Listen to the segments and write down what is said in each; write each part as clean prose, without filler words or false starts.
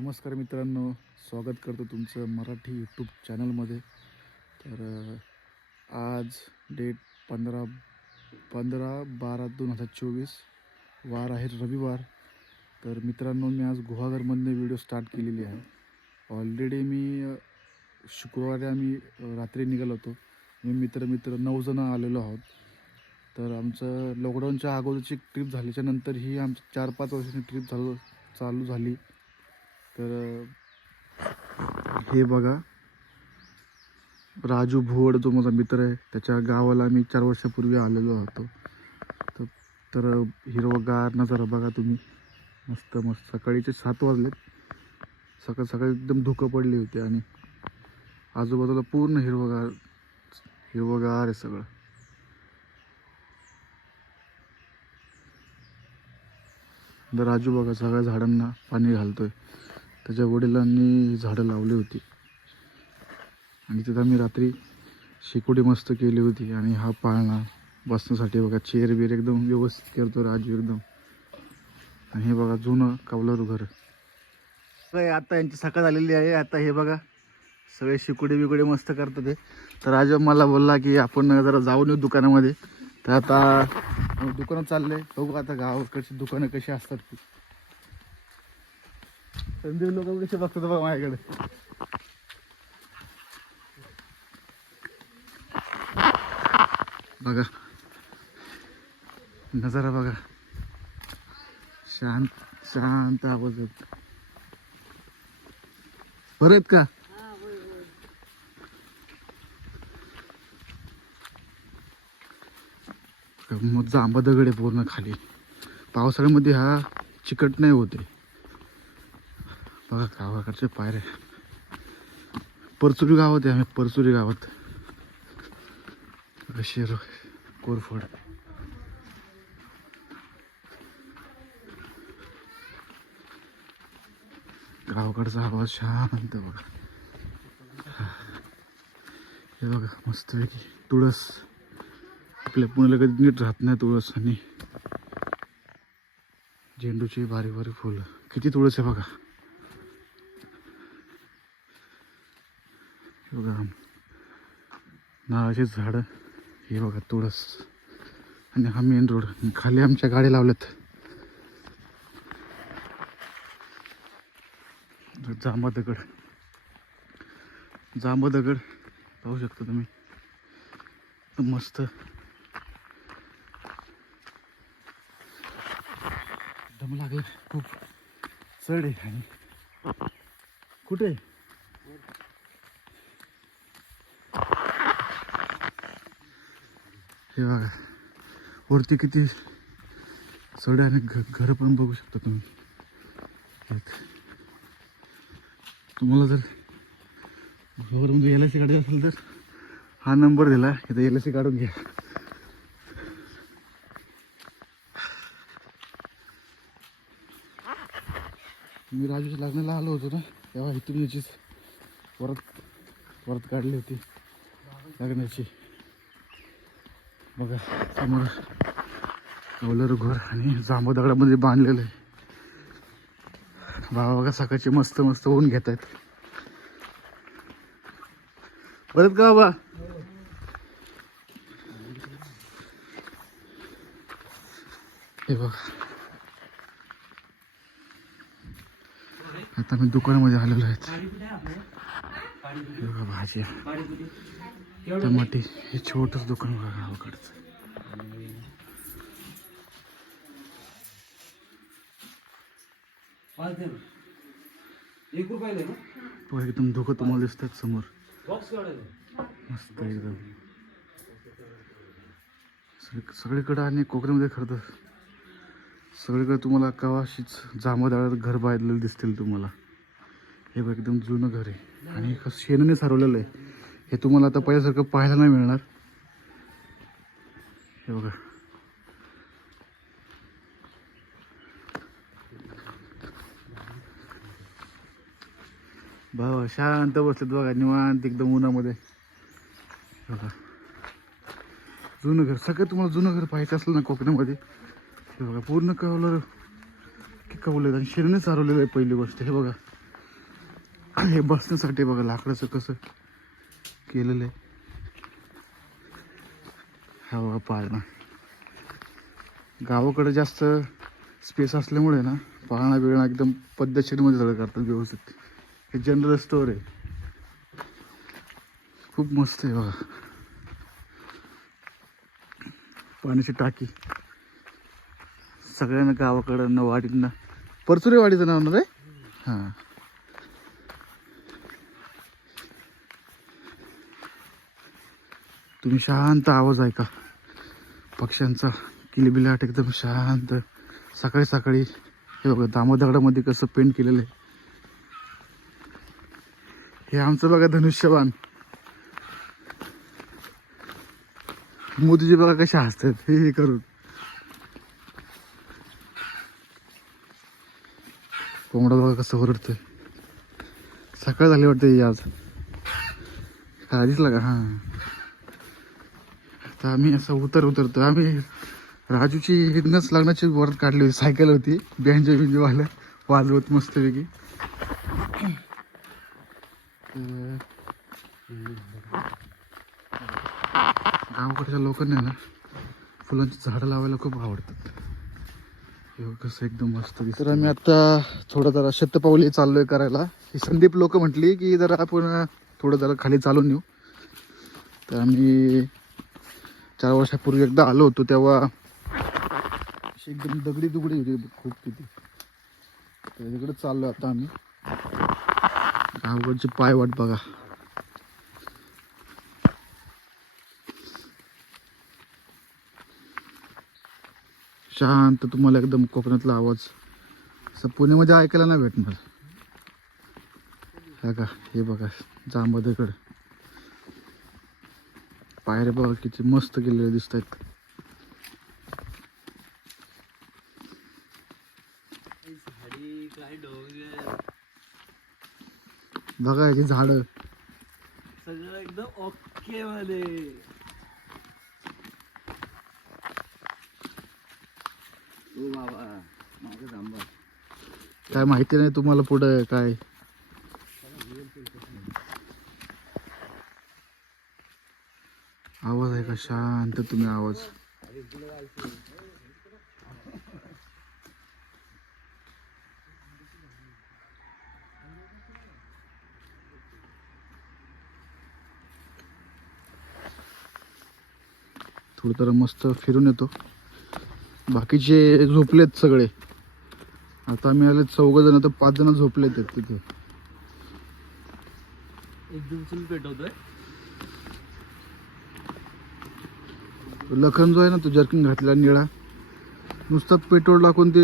नमस्कार मित्रांनो, स्वागत करतो तुमचं मराठी यूट्यूब चॅनलमध्ये. तर आज डेट 15/12/2024 वार आहे रविवार. तर मित्रांनो, मी आज गुहागरमधनं व्हिडिओ स्टार्ट केलेली आहे. ऑलरेडी मी शुक्रवारी आम्ही रात्री निघालो होतो. मी मित्र 9 जण आलेलो आहोत. तर आमचं लॉकडाऊनच्या अगोदरची ट्रिप झाल्याच्या नंतर ही आमची 4-5 वर्षाची ट्रिप चालू झाली. तर हे बघा, राजू भोवड जो माझा मित्र आहे त्याच्या गावाला मी 4 वर्षापूर्वी आलेलो होतो. तर हिरवगार नजारा बघा तुम्ही. मस्त मस्त सकाळीचे 7 वाजलेत. सकाळी एकदम धुकं पडली होती आणि आजूबाजूला पूर्ण हिरवगार आहे सगळं. तर राजू बघा सगळ्या झाडांना पाणी घालतोय. त्याच्या वडिलांनी झाडं लावली होती आणि तिथं मी रात्री शेकोटी मस्त केली होती. आणि हा पाळणा बसण्यासाठी बघा, चेअर बिअर एकदम व्यवस्थित करतो राजू एकदम. आणि हे बघा जुनं कौलारू घर. आता यांची सकाळ झालेली आहे. आता हे बघा सगळे शिकोडी बिकोडी मस्त करतात ते. तर राजू मला बोलला की आपण जरा जाऊन येऊ दुकानामध्ये. तर आता दुकानात चाललंय, बघू आता गावाकडची दुकानं कशी असतात ती. संदीप लोक कसे बघतात बघा माझ्याकडे. बघा नजारा बघा, शांत शांत आवाज येतो. परत का मग जांबा दगड आहे पूर्ण खाली. पावसाळ्यामध्ये हा चिकट नाही होते. बघा गावाकडचे पायऱ्या. परचुरी गावात आहे आम्ही, परचुरी गावात. शेर कोरफड. गावाकडचा आवाज शांत बघा. हे बघा मस्त पैकी तुळस. आपल्या पुण्याला कधी नीट राहत नाही तुळस. आणि झेंडूची भारी भारी फुलं. किती तुळस आहे बघा. हे बघा नारळाची झाडं. हे बघा तुळस. आणि हा मेन रोड. खाली आमच्या गाड्या लावल्यात. जांबा दगड पाहू शकता तुम्ही. मस्त दम लागला खूप. चढ आहे. आणि कुठे हे बघा वरती किती चढ. आणि घर पण बघू शकता तुम्ही. तुम्हाला जर म्हणजे LIC काढायची असेल तर हा नंबर दिला, इथं LIC काढून घ्या. मी राजूच्या लग्नाला आलो होतो ना, तेव्हा इथून याचीच परत काढली होती लग्नाची. बघा समोर कौलारू घर आणि जांभा दगडामध्ये बांधलेलं आहे. बाबा बघा सकाळची मस्त मस्त ऊन घेत आहेत. परत का बाबा. हे बघा आता मी दुकानामध्ये आलेलो आहे. हे बघा भाज्या, टमाटे. हे छोटंच दुकान बघा गावाकडचं. एकदम धुकं तुम्हाला दिसतात समोर. मस्त एकदम सगळीकडं. आणि कोकणामध्ये खरं तर सगळीकडे तुम्हाला कवाशीच जांभा दगडात घर बांधलेलं दिसतील तुम्हाला. हे बघ एकदम जुनं घर आहे. आणि शेणाने सारवलेलं आहे. हे तुम्हाला आता पहिल्यासारखं पाहायला नाही मिळणार. हे बघा भाऊ शांत बसलेत बघा निवांत एकदम उन्हामध्ये. बघा जुनं घर. सगळं तुम्हाला जुनं घर पाहायचं असलं ना कोकणामध्ये, हे बघा पूर्ण कौलारू आणि शेणाने सारवलेलं आहे पहिली गोष्ट. हे बघा हे बसण्यासाठी बघा लाकडाचं कसं केलेलं आहे. हा बघा पाळणा. गावाकडे जास्त स्पेस असल्यामुळे ना पाळणा बिळणा एकदम पद्धतशीरमध्ये सगळं करतात व्यवस्थित. हे जनरल स्टोअर आहे. खूप मस्त आहे बघा. पाण्याची टाकी. सगळ्यांना गावाकडं वाडींना परचुरेवाडीचं नाव ना रे. हां तुम्ही शांत आवाज ऐका पक्ष्यांचा किलबिलाट एकदम शांत. सकाळी सकाळी हे बघा दामोदगडामध्ये कसं पेंट केलेलं आहे. हे आमचं बघा धनुष्यबाण. मोदीजी बघा कसे हसतात हे करून. कोंबडा बघा कसं ओरडतोय. सकाळ झाली वाटते आज. हा दिसला का. हां तर आम्ही असं उतरतो. आम्ही राजूची हिंदच लग्नाची वरात काढली होती. सायकल होती बँजो बिंजोवाल्या वाजवत मस्तपैकी. गावाकडच्या लोकांना ना फुलांची झाडं लावायला खूप आवडतात. हे कसं एकदम मस्त दिसतं. तर आम्ही आता थोडं जरा शतपावली चाललोय करायला. ही संदीप लोक म्हटली की जरा आपण थोडं जरा खाली चालून येऊ. तर आम्ही 4 वर्षापूर्वी एकदा आलो होतो तेव्हा अशी एकदम दगडी दुगडी होती खूप तिथे. तर तिकडे चाललो आता आम्ही. गावकडची पायवाट बघा. शांत तुम्हाला एकदम कोकणातला आवाज असं पुण्यामध्ये ऐकायला नाही भेटणार. हा का हे बघा जांभदगड. पायऱ्या बघा किती मस्त केलेले दिसत आहेत. बघा याची झाडं सगळं एकदम ओके मध्ये. ओ बाबा माझं जांभा काय माहिती नाही तुम्हाला पुढं काय. आवाज आहे का शांत तुम्ही आवाज. थोडं तर मस्त फिरून येतो. बाकीचे झोपलेत सगळे. आता आम्ही आले 4 जण तर 5 जण झोपलेत तिथे. एकदम चूल पेटवतोय. लखन जो आहे ना तो जर्किन घातला निळा नुसता पेट्रोल टाकून ते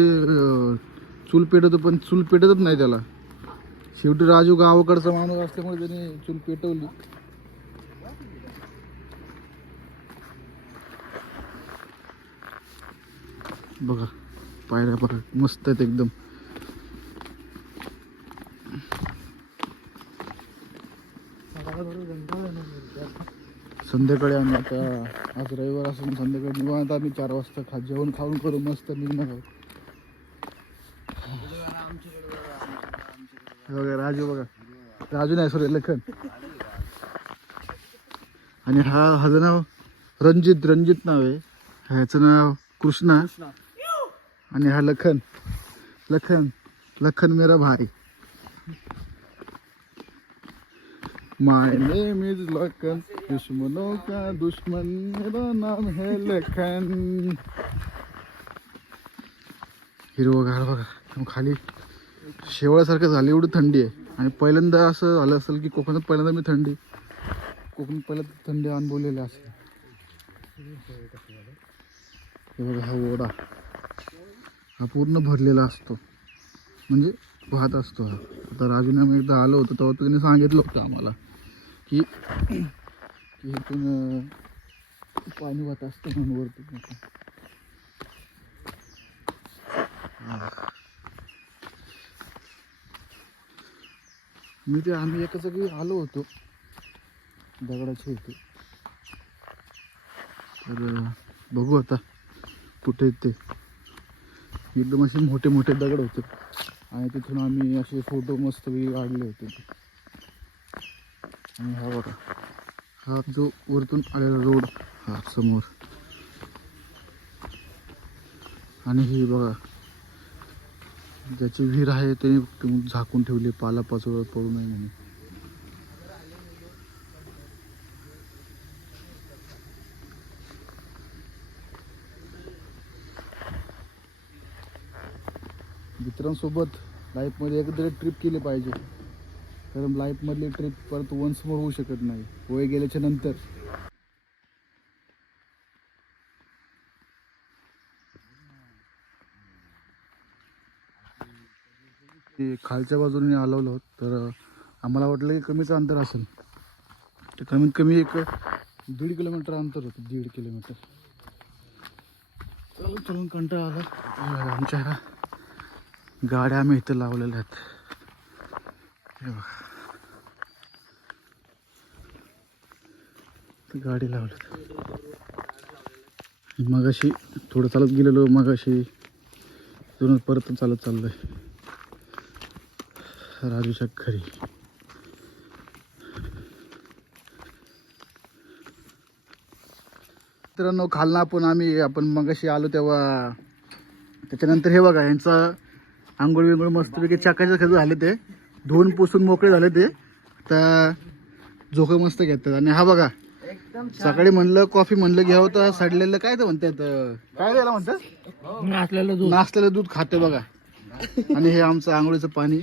चूल पेटवतो पण चूल पेटतच नाही त्याला. शेवटी राजू गावाकडचा माणूस असल्यामुळे त्याने चूल पेटवली. बघा पायऱ्या बघा मस्त आहेत एकदम. संध्याकाळी आम्ही आता आज रविवार असून संध्याकाळी निवांत आम्ही 4 वाजता जेवण खाऊन करू मस्त निघणार आहोत. बघा राजू बघा. राजू नाही सॉरी लखन. आणि ह्याचं नाव रणजित नाव आहे. ह्याचं नाव कृष्णा. आणि हा लखन मेरा भाई. माय नेम इज लखन दुश्मनों का दुश्मन मेरा नाम है लखन. हिरवगार बघा खाली शेवळासारखं झालं एवढी थंडी आहे. आणि पहिल्यांदा असं झालं असेल की कोकणात पहिल्यांदा मी कोकणात पहिल्यांदा थंडी अनुभवलेली असेल. हे बघा हा ओढा हा पूर्ण भरलेला असतो म्हणजे वाहत असतो हा. आता राजूने आम्ही एकदा आलो होतो तेव्हा त्यांनी सांगितलं होतं आम्हाला की इथून पाणी वाहत असतं म्हणून वरती. आम्ही एका जागी आलो होतो दगडाच्या इथे. तर बघू आता कुठे ते एकदम असे मोठे दगड होते. आणि तिथून आम्ही असे फोटो मस्तपैकी काढले होते. आणि हा बघा, हा जो वरतून आलेला रोड हा समोर, आणि ही बघा ज्याची विहीर आहे ते झाकून ठेवली पालापाचोळा पडू नये म्हणून. मित्रांसोबत लाईफमध्ये एकदा ट्रिप केली पाहिजे, कारण लाईफमधली ट्रिप परत वन्स मोर होऊ शकत नाही वय गेल्याच्या नंतर. ते खालच्या बाजूने हलवलं तर आम्हाला वाटलं की कमीच अंतर असेल, तर कमीत कमी एक 1.5 किलोमीटर अंतर होतं. 1.5 किलोमीटर चलून चलून कंटाळा आला. आमच्या ह्या गाड्या आम्ही इथं लावलेल्या आहेत. हे बघा, गाडी लावल्यात. मग अशी थोडं चालत गेलेलो, मग अशी तिथून परत चालत चाललोय राजूच्या घरी. मित्रांनो, खालना आपण मगाशी आलो तेव्हा, त्याच्यानंतर हे बघा यांचं आंघोळ विंघोळ मस्तपैकी चाकाच्या खाली झाले, ते धुवून पुसून मोकळे झाले. ते आता झोकं मस्त घेतात. आणि हा बघा, सकाळी म्हणलं कॉफी म्हणलं घ्यावं तर सडलेलं काय ते म्हणतात, काय द्यायला म्हणतात, नासलेलं दूध खाते बघा. आणि हे आमचं आंघोळीचं पाणी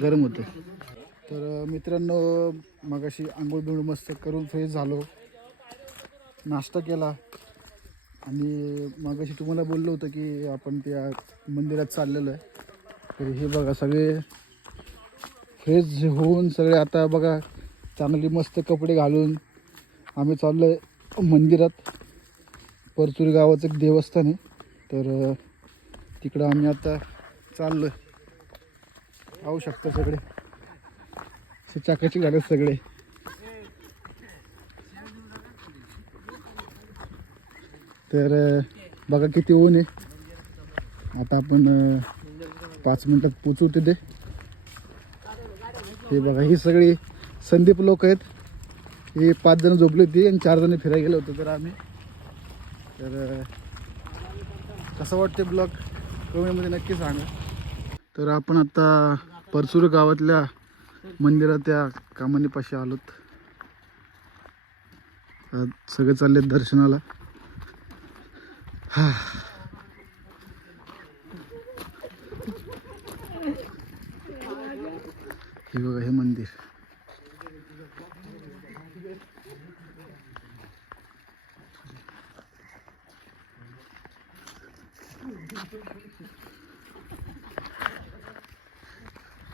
गरम होतं. तर मित्रांनो, मगाशी आंघोळ बिंघोळ मस्त करून फ्रेश झालो, नाश्ता केला. आणि मगाशी तुम्हाला बोललो होतं की आपण त्या मंदिरात चाललेलो आहे. तर हे बघा, सगळे फ्रेश होऊन सगळे आता बघा चांगली मस्त कपडे घालून आम्ही चाललो आहे मंदिरात. परचुरी गावाचं एक देवस्थान आहे, तर तिकडं आम्ही आता चाललो आहे. पाहू शकता सगळे चाकाची घालत सगळे. तर बघा किती ऊन आहे. आता आपण 5 मिनिटात पोचू तिथे. हे बघा, ही सगळी संदीप लोक आहेत. हे 5 जण झोपली होती आणि 4 जण फिरायला गेलो होतो. तर आम्ही, तर कसं वाटते ब्लॉग कमेंटमध्ये नक्की सांगा. तर आपण आता परचूर गावातल्या मंदिरात त्या कामानीपाशी आलोत. सगळे चालले दर्शनाला. हे बघा, हे मंदिर.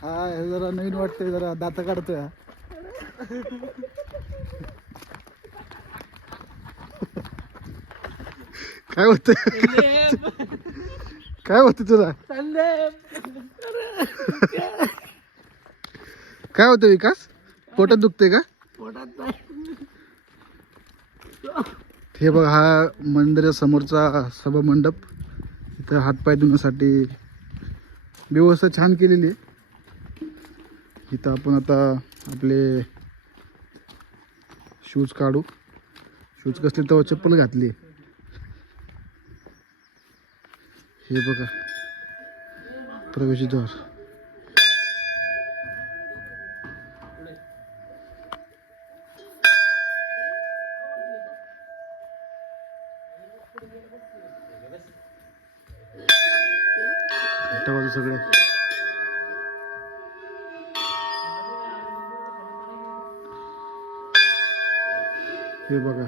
हा, हे जरा नवीन वाटतंय, जरा दात काढतोय. काय होत, काय होत तुला, काय होतं विकास, पोटात दुखते का? हे बघा, हा मंदिरा समोरचा सभा मंडप. इथं हातपाय धुण्यासाठी व्यवस्था छान केलेली आहे. इथं आपण आता आपले शूज काढू. शूज कसले, तेव्हा चप्पल घातली. हे बघा प्रवेशद्वार. घंटा बाजू सगळे. हे बघा,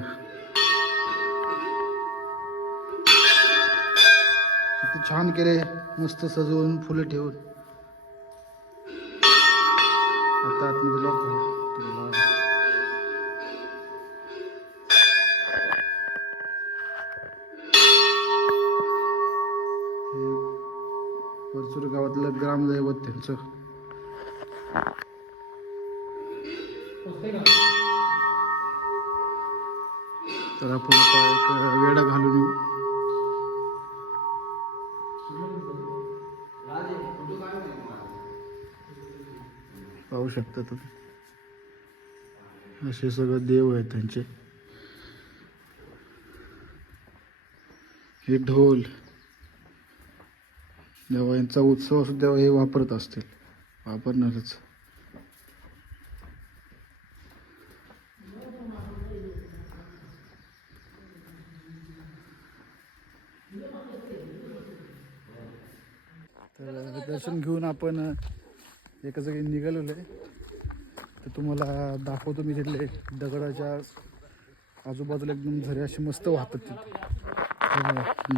किती छान केले, मस्त सजवून फुलं ठेवून. आता आतमध्ये लॉक आहे. हे परचूर गावातलं ग्रामदैवत त्यांचं. तर आपण आता एक वेडा घालून येऊ. पाहू शकता तुम्ही, असे सगळं देव आहेत त्यांचे. हे ढोल, जेव्हा यांचा उत्सव असतो तेव्हा हे वापरत असतील, वापरणारच. तर दर्शन घेऊन आपण एका जागी निघालेलो आहे. तर तुम्हाला दाखवतो मी तिथले दगडाच्या आजूबाजूला एकदम झरे असे मस्त वाहतात तिथे.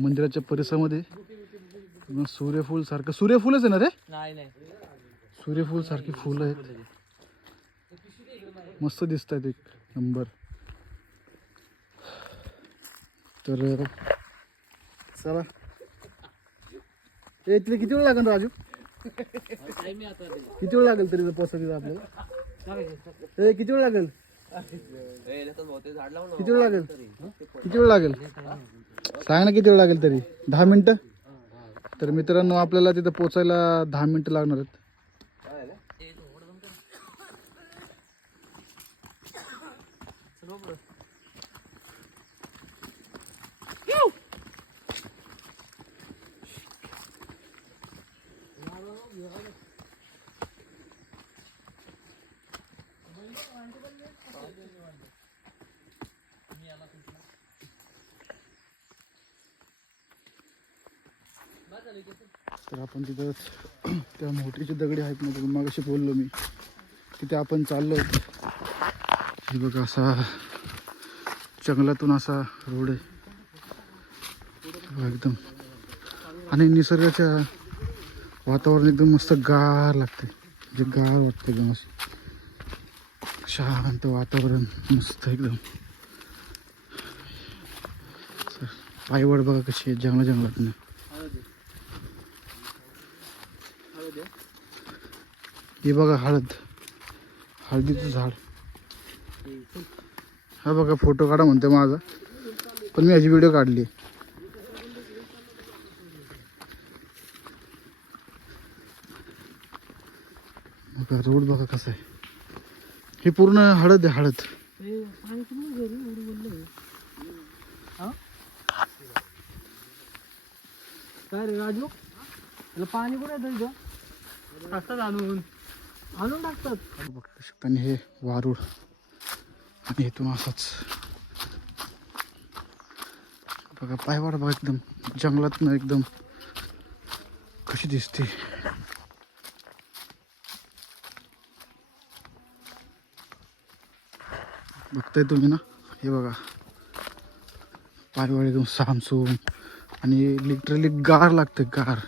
मंदिराच्या परिसरामध्ये सूर्यफूल सारखं, सूर्यफूलच आहे ना रे? नाही सूर्यफूल सारखी फुलं आहेत, मस्त दिसत आहेत एक नंबर. तर चला, इथले किती वेळ लागेल राजू? किती वेळ लागेल तरी पोहोचायला आपल्याला? किती वेळ लागेल? किती वेळ लागेल? किती वेळ लागेल सांग ना, किती वेळ लागेल तरी? 10 मिनिटं. तर मित्रांनो, आपल्याला तिथं पोचायला 10 मिनिटं लागणार आहेत. तर आपण तिथं त्या मोठीची दगडी आहेत ना, तर मग अशी बोललो मी, तिथे आपण चाललो. हे बघा, असा जंगलातून असा रोड आहे एकदम, आणि निसर्गाच्या वातावरण एकदम मस्त गार लागते, म्हणजे गार वाटते एकदम, असं शांत वातावरण मस्त एकदम. पायवाड बघा कशी आहे जंगलातून. हे बघा हळदीचं झाड. हा बघा, फोटो काढा म्हणते माझा, पण मी ह्याची व्हिडिओ काढली. बघा रोड बघा कसा आहे, हे पूर्ण हळद आहे, हळद. काय रे राजू, पाणी कुठे येतं टाकतात, आणून टाकतात. बघू शकता, आणि हे वारूळ, आणि इथून असाच बघा पायवाड बघा, एकदम जंगलातनं एकदम कशी दिसते. बघताय तुम्ही ना, हे बघा पायवाड एकदम सामसूम, आणि लिटरली गार लागते, गार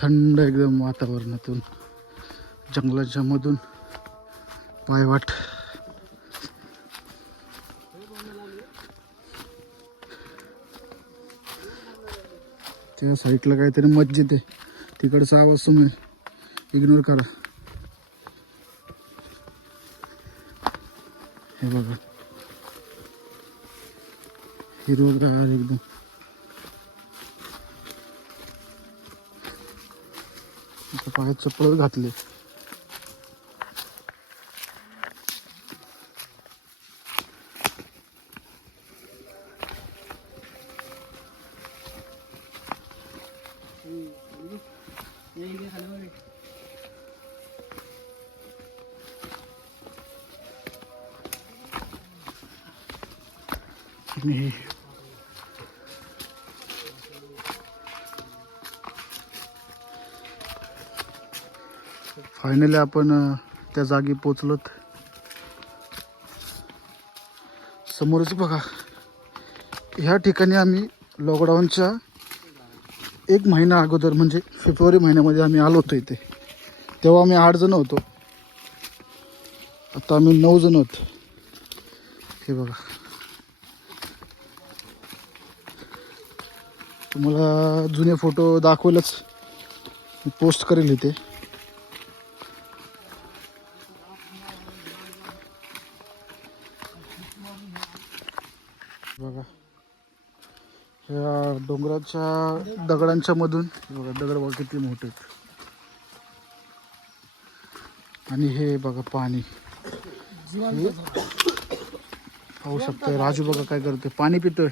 थंड एकदम वातावरणातून, जंगलाच्या मधून पायवाट. त्या साईडला काहीतरी मस्जिद आहे, तिकडचा आवाज तुम्ही इग्नोर करा. हे बघा हिरवगार एकदम. पायात चप्पल घातले. आणि फायनली आपण त्या जागी पोचलोत. समोरच बघा, ह्या ठिकाणी आम्ही लॉकडाऊनच्या 1 महिना अगोदर, म्हणजे फेब्रुवारी महिन्यामध्ये आम्ही आलो होतो इथे. तेव्हा आम्ही 8 जण होतो, आता आम्ही 9 जण आहोत. हे बघा, तुम्हाला जुने फोटो दाखवलंच, मी पोस्ट करेल इथे. बघा ह्या डोंगराच्या दगडांच्या मधून बघा, दगड बघा किती मोठे आहेत. आणि हे बघा पाणी पाहू शकतोय. राजू बघा काय करतोय, पाणी पितोय.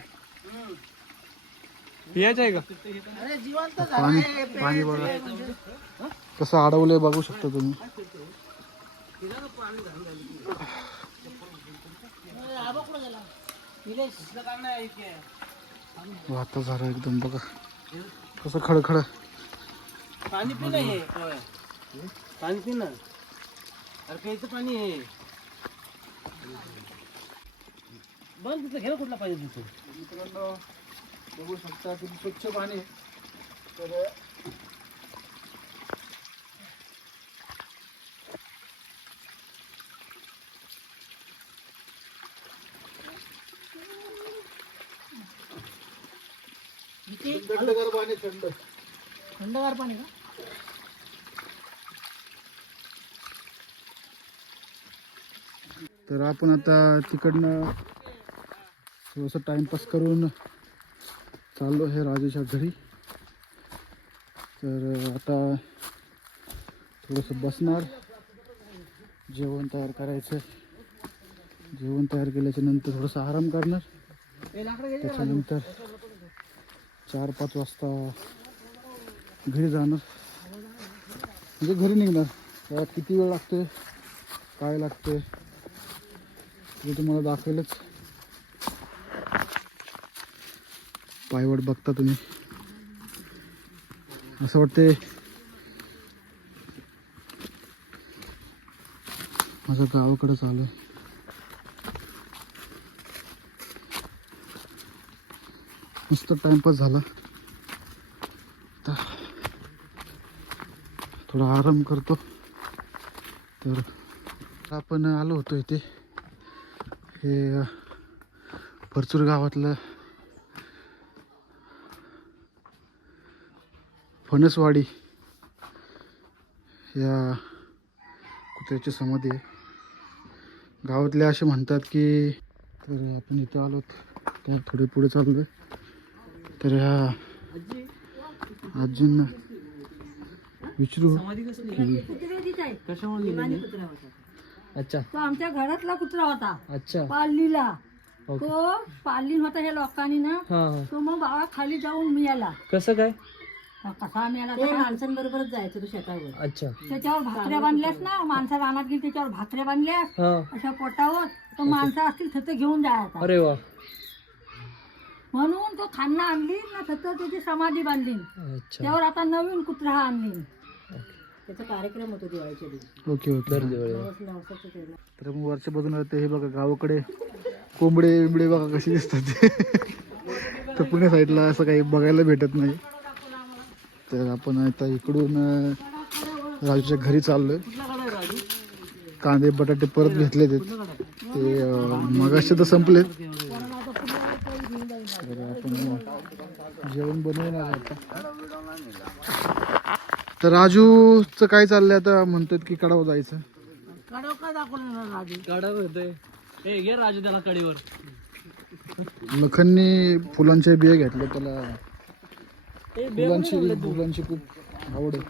पियायचं आहे का? पाणी पाणी बघा कसं अडवलंय, बघू शकता तुम्ही. वाहत झालं एकदम बघा कसं खडखड. पाणी पी नाही, पाणी पी ना. अरे प्यायचं पाणी आहे. बंद तिथं घे ना, कुठला पाहिजे तिथं. मित्रांनो बघू शकता किती स्वच्छ पाणी आहे. तर थंडगार पाणी, थंडगार पाणी का? तर आपण आता तिकडनं थोडंसं टाइमपास करून चाललो आहे राजूच्या घरी. तर आता थोडंसं बसणार, जेवण तयार करायचं. जेवण तयार केल्याच्या नंतर थोडंसं आराम करणार. त्याच्यानंतर 4-5 वाजता घरी जाणार, म्हणजे घरी निघणार. त्याला किती वेळ लागतोय, काय लागतोय ते तुम्हाला दाखवेलच. पायवाट बघता तुम्ही, असं वाटते माझं गावाकडे चालू आहे. नुसतं टाइमपास झाला, आता थोडा आराम करतो. तर आपण आलो होतो इथे, हे परचूर गावातलं फणसवाडी या कुत्र्याची समाधी आहे. गावातले असे म्हणतात की, तर आपण इथं आलो तर थोडे पुढे चाललोय. तर ह्या आजींना विचारू की कशामुळे? अच्छा, तो आमच्या घरातला कुत्रा होता, अच्छा. पालीला. तो पालीन होता हे लोकांनी ना. हा, तो मग बाबा खाली जाऊन मिळाला. कसं काय? कसा मिळाला, माणसांबरोबरच जायचं तो शेतावर. अच्छा. त्याच्यावर भाकऱ्या बांधल्यास ना, माणसं रानात गेली त्याच्यावर भाकऱ्या बांधल्यास हा. अशा पोटावर. तो माणसं असतील तिथे घेऊन जायचा. अरे वा. म्हणून तो खान्ना आणली ना, तिथं त्याची समाधी बांधली. अच्छा. त्यावर आता नवीन कुत्रा हा आणली. त्याचा कार्यक्रम होतो दिवाळीच्या दिवशी. Okay okay. नवसाचं केलं. तर मग वरच्या बाजूला ते हे बघा गावाकडे कोंबडे बिंबडे बघा कशी दिसतात ते. तर पुण्या साईडला असं काही बघायला भेटत नाही. तर आपण आता इकडून राजूच्या घरी चाललोय. कांदे बटाटे परत घेतले ते मगाशी तर संपले. तर आपण जेवण बनवणार आता. तर राजूचं काय चाललंय आता, म्हणतात की कडाव जायचं. कडाव काय दाखवलं राजू? कडाव होतोय. हे घे राजू त्याला कडेवर. लखननी फुलांचे बिया घेतले त्याला. फुलांची खूप आवड आहे.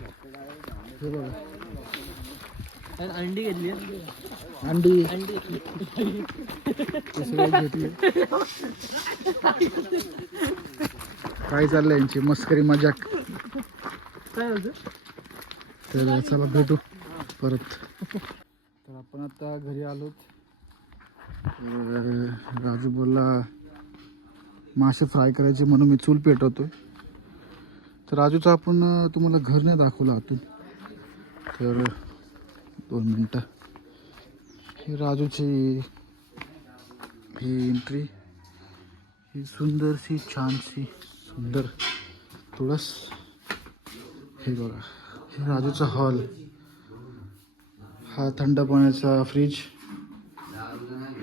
हे बघा अंडी घेतली. अंडी अंडी घेतली. काय चाललंय यांची मस्करी मजाक. काय होतं? तर चला भेटू परत. तर आपण आता घरी आलो. राजू बोलला मासे फ्राय करायचे म्हणून मी चूल पेटवतोय. तर राजूचं आपण तुम्हाला घर नाही दाखवलं आतून. तर 2 मिनटं. ही राजूची ही एंट्री, ही सुंदरशी छानशी सुंदर तुळस. हे बघा, हे राजूचा हॉल. हा थंड पाण्याचा फ्रीज.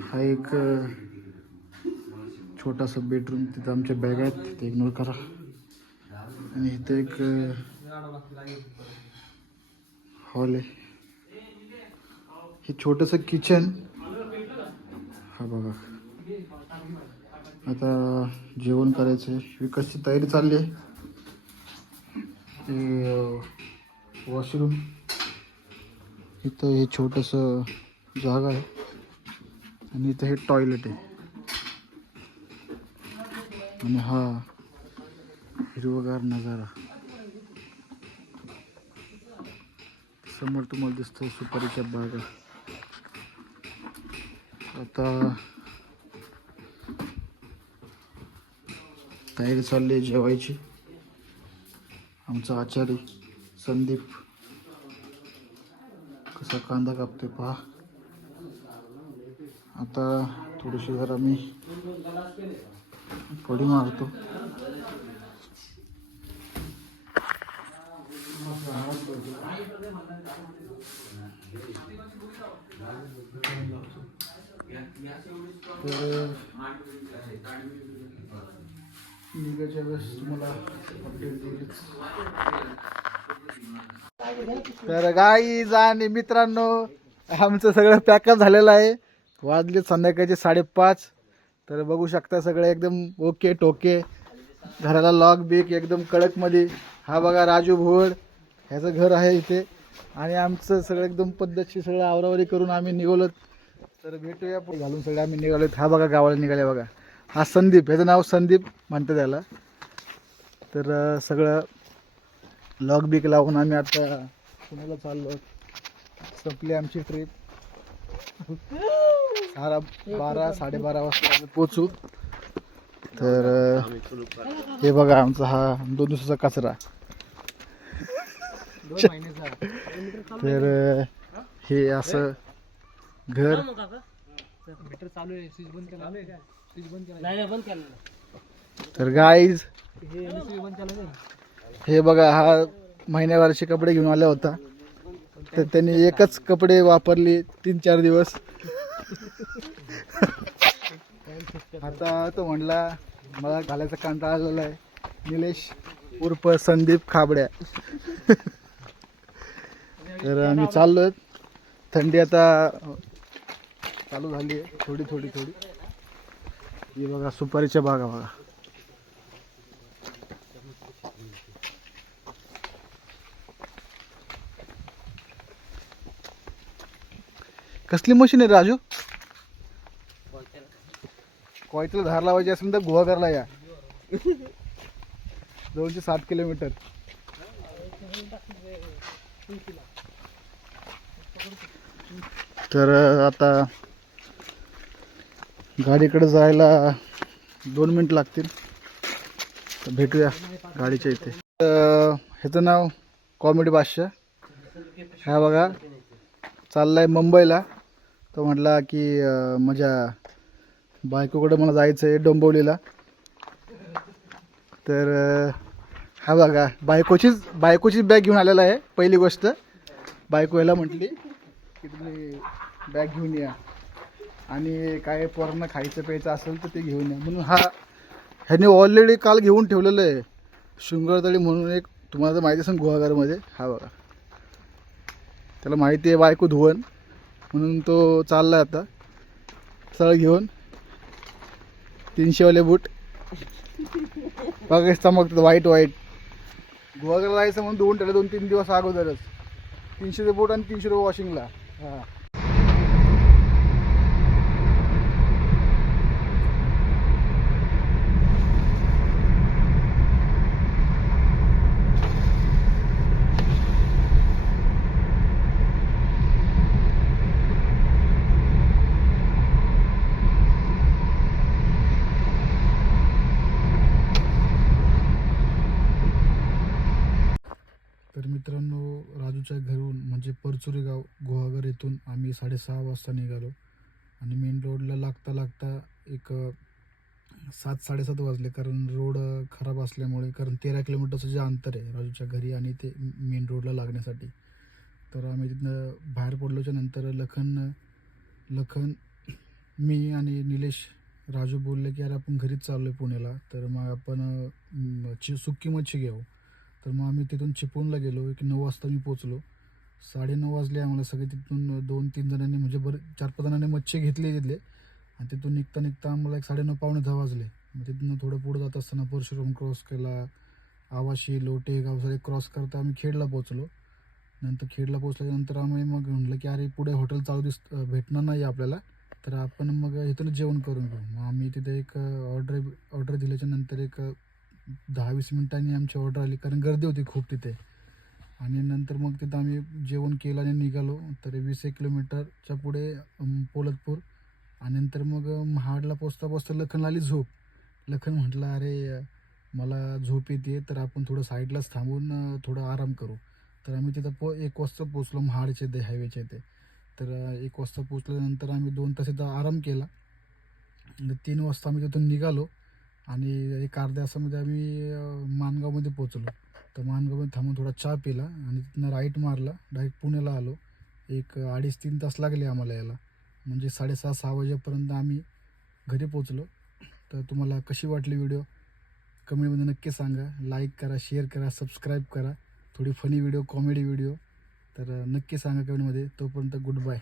हा एक छोटासा बेडरूम, तिथं आमच्या बॅग आहेत ते इग्नोर करा. आणि इथं एक हॉल आहे. हे छोटंसं किचन. हा बघा, आता जेवण करायचं आहे. विकासची तयारी चालली आहे. वॉशरूम इथं हे छोटंसं जागा आहे आणि इथं हे टॉयलेट आहे आणि हा हिरवगार नजारा. समोर तुम्हाला दिसतंय सुपारीच्या बागा. आता तयारी चालली आहे जेवायची. आमचा आचारी संदीप कसा कांदा कापतोय पहा. आता थोडीशी जरा मी कढी मारतो. तर निघायच्या वेळेस तुम्हाला अपडेट देईलच. तर गाईज आणि मित्रांनो, आमचं सगळं पॅकअप झालेलं आहे. वाजले संध्याकाळचे 5:30. तर बघू शकता सगळं एकदम ओके टोके. घराला लॉक बिक एकदम कडकमध्ये. हा बघा राजू भोळ, ह्याचं घर आहे इथे. आणि आमचं सगळं एकदम पद्धतशीर सगळं आवरावरी करून आम्ही निघालो. तर भेटूया घालून सगळे आम्ही निघालो. हा बघा गावाला निघाले बघा. हा संदीप, ह्याचं नाव संदीप म्हणतात त्याला. तर सगळं लॉक बिक लावून आम्ही आता पुण्याला चाललो. संपली आमची ट्रिप. 12-12:30 वाजता आम्ही पोचू. तर हे बघा आमचा हा 2 दिवसाचा कचरा. तर हे असं घर. तर गाईज हे बघा, हा महिन्याभराचे कपडे घेऊन आला होता. तर त्यांनी एकच कपडे वापरले 3-4 दिवस. आता तो म्हणला मला घालायचा कंटाळा आलेला आहे. निलेश उर्फ संदीप खाबड्या. तर आम्ही चाललोय. थंडी आता चालू झाली आहे थोडी थोडी थोडी. हे बघा सुपारीच्या बागा बघा. कसली मशीन आहे राजू? कोयत्याला धार लावायची असेल तर गुहागरला या. 260 किलोमीटर. तर आता गाडीकडे जायला 2 मिनिट लागतील. तर भेटूया गाडीच्या इथे. ह्याचं नाव कॉमेडी बादशाह. हा बघा चाललाय मुंबईला. तो म्हटला की माझ्या बायकोकडे मला जायचं आहे डोंबिवलीला. तर हा बघा बायकोचीच बॅग घेऊन आलेला आहे. पहिली गोष्ट बायको ह्याला म्हटली की तुम्ही बॅग घेऊन या आणि काय पोरांना खायचं प्यायचं असेल तर ते घेऊन या म्हणून. ह्याने ऑलरेडी काल घेऊन ठेवलेलं आहे शृंगारतळी म्हणून एक, तुम्हाला तर माहिती असेल गुहागरमध्ये. हा बघा त्याला माहिती आहे बायको धुवन म्हणून तो चालला आता सळ घेऊन. 300 वाले बूट बघा चमकतात व्हाईट. गुहागरला जायचं म्हणून धुवून ठेवलं 2-3 दिवस अगोदरच. 300 बूट आणि 300 रुपये वॉशिंगला. हां तर मित्रांनो, राजूच्या घरून म्हणजे परचुरी गाव गुहागर येथून आम्ही 6:30 वाजता निघालो आणि मेन रोडला लागता एक 7-7:30 वाजले. कारण रोड खराब असल्यामुळे, कारण 13 किलोमीटरचं जे अंतर आहे राजूच्या घरी आणि ते मेन रोडला लागण्यासाठी. तर आम्ही तिथनं बाहेर पडलोच्या नंतर लखन मी आणि निलेश राजू बोलले की अरे आपण घरीच चाललो आहे पुण्याला, तर मग आपण सुक्की मच्छी घेऊ. तर मग आम्ही तिथून चिपळूणला गेलो. 9 वाजता मी पोचलो. 9:30 वाजले आम्हाला. सगळे तिथून 2-3 जणांनी म्हणजे 4-5 जणांनी मच्छी घेतली तिथले. आणि तिथून निघता आम्हाला 9:30 पावणे 10 वाजले. मग तिथून थोडं पुढं जात असताना परशुराम क्रॉस केला, आवाशी लोटे गाव सगळे क्रॉस करता आम्ही खेडला पोचलो. नंतर खेडला पोचल्यानंतर आम्ही मग म्हटलं की अरे पुढे हॉटेल चालू भेटणार नाही आपल्याला, तर आपण मग इथूनच जेवण करून घेऊ. मग आम्ही तिथे एक ऑर्डर दिल्याच्या नंतर एक 10-20 मिनिटांनी आमची ऑर्डर आली, कारण गर्दी होती खूप तिथे. आणि नंतर मग तिथं आम्ही जेवण केलं आणि निघालो. तर 20-1 किलोमीटरच्या पुढे पोलतपूर. आणि नंतर मग महाडला पोचता पोचता लखनला आली झोप. लखन म्हटलं अरे मला झोप येते, तर आपण थोडं साईडलाच थांबून थोडं आराम करू. तर आम्ही तिथं 1 वाजता पोचलो महाडच्या ते हायवेच्या इथे. तर 1 वाजता पोचल्यानंतर आम्ही 2 तास इथं आराम केला. 3 वाजता आम्ही तिथून निघालो आणि एक अर्ध्या तासामध्ये आम्ही माणगावमध्ये पोचलो. तर माणगावमध्ये थांबून थोडा चहा पिला आणि तिथनं राईट मारला, डायरेक्ट पुण्याला आलो. एक 2.5-3 तास लागले आम्हाला यायला. म्हणजे 6:30-6 वाजेपर्यंत आम्ही घरी पोचलो. तर तुम्हाला कशी वाटली व्हिडिओ कमेंटमध्ये नक्की सांगा. लाईक करा, शेअर करा, सबस्क्राईब करा. थोडी फनी व्हिडिओ, कॉमेडी व्हिडिओ तर नक्की सांगा कमेंटमध्ये. तोपर्यंत गुड बाय.